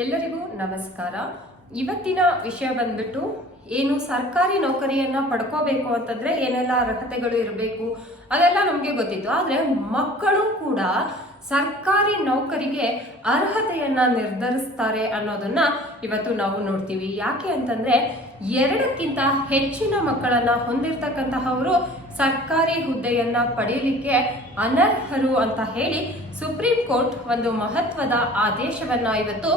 ಎಲ್ಲರಿಗೂ ನಮಸ್ಕಾರ. ಇವತ್ತಿನ ವಿಷಯ ಬಂದ್ಬಿಟ್ಟು ಏನು ಸರ್ಕಾರಿ ನೌಕರಿಯನ್ನ ಪಡ್ಕೋಬೇಕು ಅಂತಂದ್ರೆ ಏನೆಲ್ಲ ಅರ್ಹತೆಗಳು ಇರಬೇಕು ಅದೆಲ್ಲ ನಮ್ಗೆ ಗೊತ್ತಿತ್ತು. ಆದ್ರೆ ಮಕ್ಕಳು ಕೂಡ ಸರ್ಕಾರಿ ನೌಕರಿಗೆ ಅರ್ಹತೆಯನ್ನ ನಿರ್ಧರಿಸ್ತಾರೆ ಅನ್ನೋದನ್ನ ಇವತ್ತು ನಾವು ನೋಡ್ತೀವಿ. ಯಾಕೆ ಅಂತಂದ್ರೆ 2ಕ್ಕಿಂತ ಹೆಚ್ಚಿನ ಮಕ್ಕಳನ್ನ ಹೊಂದಿರತಕ್ಕಂತಹವರು ಸರ್ಕಾರಿ ಹುದ್ದೆಯನ್ನ ಪಡೆಯಲಿಕ್ಕೆ ಅನರ್ಹರು ಅಂತ ಹೇಳಿ ಸುಪ್ರೀಂ ಕೋರ್ಟ್ ಒಂದು ಮಹತ್ವದ ಆದೇಶವನ್ನ ಇವತ್ತು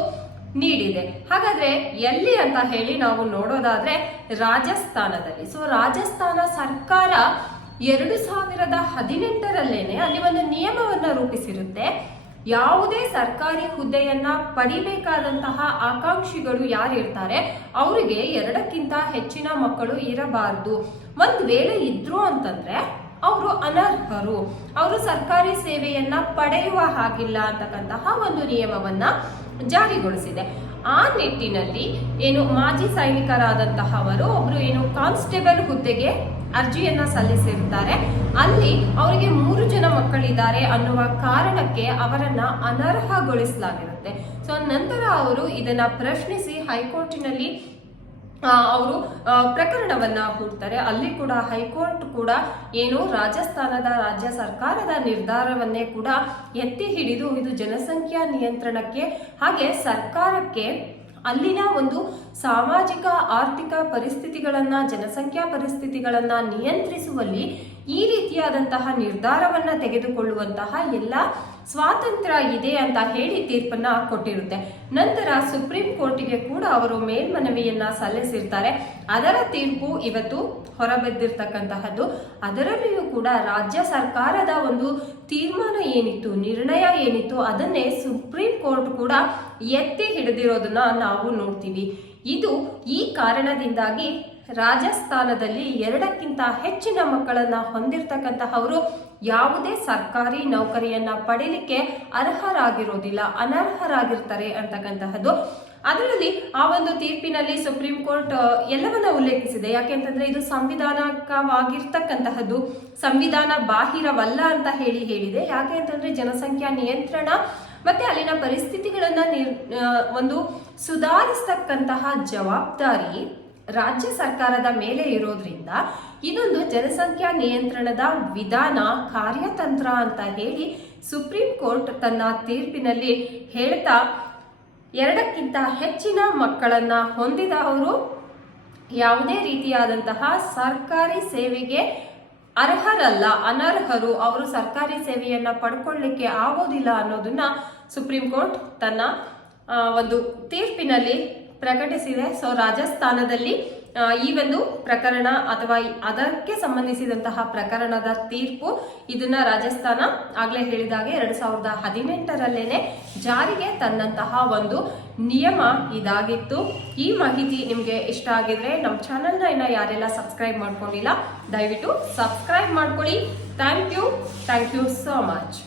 ನೀಡಿದೆ. ಹಾಗಾದ್ರೆ ಎಲ್ಲಿ ಅಂತ ಹೇಳಿ ನಾವು ನೋಡೋದಾದ್ರೆ ರಾಜಸ್ಥಾನದಲ್ಲಿ. ರಾಜಸ್ಥಾನ ಸರ್ಕಾರ 2018ರಲ್ಲೇನೆ ಅಲ್ಲಿ ಒಂದು ನಿಯಮವನ್ನ ರೂಪಿಸಿರುತ್ತೆ. ಯಾವುದೇ ಸರ್ಕಾರಿ ಹುದ್ದೆಯನ್ನ ಪಡಿಬೇಕಾದಂತಹ ಆಕಾಂಕ್ಷಿಗಳು ಯಾರಿರ್ತಾರೆ ಅವರಿಗೆ 2ಕ್ಕಿಂತ ಹೆಚ್ಚಿನ ಮಕ್ಕಳು ಇರಬಾರದು. ಒಂದ್ ವೇಳೆ ಇದ್ರು ಅಂತಂದ್ರೆ ಅವರು ಅನರ್ಹರು, ಅವರು ಸರ್ಕಾರಿ ಸೇವೆಯನ್ನ ಪಡೆಯುವ ಹಾಗಿಲ್ಲ ಅಂತಕ್ಕಂತಹ ಒಂದು ನಿಯಮವನ್ನ ಜಾರಿಗೊಳಿಸಿದೆ. ಆ ನಿಟ್ಟಿನಲ್ಲಿ ಏನು ಮಾಜಿ ಸೈನಿಕರಾದಂತಹವರು ಒಬ್ರು ಏನು ಕಾನ್ಸ್ಟೇಬಲ್ ಹುದ್ದೆಗೆ ಅರ್ಜಿಯನ್ನ ಸಲ್ಲಿಸಿರ್ತಾರೆ. ಅಲ್ಲಿ ಅವರಿಗೆ 3 ಜನ ಮಕ್ಕಳಿದ್ದಾರೆ ಅನ್ನುವ ಕಾರಣಕ್ಕೆ ಅವರನ್ನ ಅನರ್ಹಗೊಳಿಸಲಾಗಿರುತ್ತೆ. ನಂತರ ಅವರು ಇದನ್ನ ಪ್ರಶ್ನಿಸಿ ಹೈಕೋರ್ಟಿನಲ್ಲಿ ಅವರು ಪ್ರಕರಣವನ್ನ ಹೂಡ್ತಾರೆ. ಅಲ್ಲಿ ಕೂಡ ಹೈಕೋರ್ಟ್ ಕೂಡ ಏನು ರಾಜಸ್ಥಾನದ ರಾಜ್ಯ ಸರ್ಕಾರದ ನಿರ್ಧಾರವನ್ನೇ ಕೂಡ ಎತ್ತಿ ಹಿಡಿದು ಇದು ಜನಸಂಖ್ಯಾ ನಿಯಂತ್ರಣಕ್ಕೆ ಹಾಗೆ ಸರ್ಕಾರಕ್ಕೆ ಅಲ್ಲಿನ ಒಂದು ಸಾಮಾಜಿಕ ಆರ್ಥಿಕ ಪರಿಸ್ಥಿತಿಗಳನ್ನ ಜನಸಂಖ್ಯಾ ಪರಿಸ್ಥಿತಿಗಳನ್ನ ನಿಯಂತ್ರಿಸುವಲ್ಲಿ ಈ ರೀತಿಯಾದಂತಹ ನಿರ್ಧಾರವನ್ನ ತೆಗೆದುಕೊಳ್ಳುವಂತಹ ಎಲ್ಲ ಸ್ವಾತಂತ್ರ್ಯ ಇದೆ ಅಂತ ಹೇಳಿ ತೀರ್ಪನ್ನ ಕೊಟ್ಟಿರುತ್ತೆ. ನಂತರ ಸುಪ್ರೀಂ ಕೋರ್ಟಿಗೆ ಕೂಡ ಅವರು ಮೇಲ್ಮನವಿಯನ್ನ ಸಲ್ಲಿಸಿರ್ತಾರೆ. ಅದರ ತೀರ್ಪು ಇವತ್ತು ಹೊರಬಿದ್ದಿರ್ತಕ್ಕಂತಹದ್ದು. ಅದರಲ್ಲಿಯೂ ಕೂಡ ರಾಜ್ಯ ಸರ್ಕಾರದ ಒಂದು ತೀರ್ಮಾನ ಏನಿತ್ತು, ನಿರ್ಣಯ ಏನಿತ್ತು, ಅದನ್ನೇ ಸುಪ್ರೀಂ ಕೋರ್ಟ್ ಕೂಡ ಎತ್ತಿ ಹಿಡಿದಿರೋದನ್ನ ನಾವು ನೋಡ್ತೀವಿ. ಇದು ಈ ಕಾರಣದಿಂದಾಗಿ ರಾಜಸ್ಥಾನದಲ್ಲಿ 2ಕ್ಕಿಂತ ಹೆಚ್ಚಿನ ಮಕ್ಕಳನ್ನ ಹೊಂದಿರತಕ್ಕಂತಹವರು ಯಾವುದೇ ಸರ್ಕಾರಿ ನೌಕರಿಯನ್ನ ಪಡೆಯಲಿಕ್ಕೆ ಅರ್ಹರಾಗಿರೋದಿಲ್ಲ, ಅನರ್ಹರಾಗಿರ್ತಾರೆ ಅಂತಕ್ಕಂತಹದ್ದು. ಅದರಲ್ಲಿ ಆ ಒಂದು ತೀರ್ಪಿನಲ್ಲಿ ಸುಪ್ರೀಂ ಕೋರ್ಟ್ ಎಲ್ಲವನ್ನ ಉಲ್ಲೇಖಿಸಿದೆ. ಯಾಕೆಂತಂದ್ರೆ ಇದು ಸಂವಿಧಾನಕವಾಗಿರ್ತಕ್ಕಂತಹದ್ದು, ಸಂವಿಧಾನ ಬಾಹಿರವಲ್ಲ ಅಂತ ಹೇಳಿದೆ. ಯಾಕೆ ಅಂತಂದ್ರೆ ಜನಸಂಖ್ಯಾ ನಿಯಂತ್ರಣ ಮತ್ತೆ ಅಲ್ಲಿನ ಪರಿಸ್ಥಿತಿಗಳನ್ನ ಒಂದು ಸುಧಾರಿಸ್ತಕ್ಕಂತಹ ಜವಾಬ್ದಾರಿ ರಾಜ್ಯ ಸರ್ಕಾರದ ಮೇಲೆ ಇರೋದ್ರಿಂದ ಇದೊಂದು ಜನಸಂಖ್ಯಾ ನಿಯಂತ್ರಣದ ವಿಧಾನ ಕಾರ್ಯತಂತ್ರ ಅಂತ ಹೇಳಿ ಸುಪ್ರೀಂ ಕೋರ್ಟ್ ತನ್ನ ತೀರ್ಪಿನಲ್ಲಿ ಹೇಳ್ತಾ 2ಕ್ಕಿಂತ ಹೆಚ್ಚಿನ ಮಕ್ಕಳನ್ನ ಹೊಂದಿದವರು ಯಾವುದೇ ರೀತಿಯಾದಂತಹ ಸರ್ಕಾರಿ ಸೇವೆಗೆ ಅರ್ಹರಲ್ಲ, ಅನರ್ಹರು, ಅವರು ಸರ್ಕಾರಿ ಸೇವೆಯನ್ನ ಪಡ್ಕೊಳ್ಳಿಕ್ಕೆ ಆಗೋದಿಲ್ಲ ಅನ್ನೋದನ್ನ ಸುಪ್ರೀಂ ಕೋರ್ಟ್ ತನ್ನ ಒಂದು ತೀರ್ಪಿನಲ್ಲಿ ಪ್ರಕಟಿಸಿದೆ. ರಾಜಸ್ಥಾನದಲ್ಲಿ ಈ ಒಂದು ಪ್ರಕರಣ ಅಥವಾ ಅದಕ್ಕೆ ಸಂಬಂಧಿಸಿದಂತಹ ಪ್ರಕರಣದ ತೀರ್ಪು ಇದನ್ನ ರಾಜಸ್ಥಾನ ಆಗ್ಲೇ ಹೇಳಿದಾಗೆ 2018ರಲ್ಲೇನೆ ಜಾರಿಗೆ ತಂದಂತಹ ಒಂದು ನಿಯಮ ಇದಾಗಿತ್ತು. ಈ ಮಾಹಿತಿ ನಿಮ್ಗೆ ಇಷ್ಟ ಆಗಿದ್ರೆ ನಮ್ಮ ಚಾನೆಲ್ನ ಇನ್ನ ಯಾರೆಲ್ಲ ಸಬ್ಸ್ಕ್ರೈಬ್ ಮಾಡ್ಕೊಂಡಿಲ್ಲ ದಯವಿಟ್ಟು ಸಬ್ಸ್ಕ್ರೈಬ್ ಮಾಡ್ಕೊಳ್ಳಿ. Thank you so much.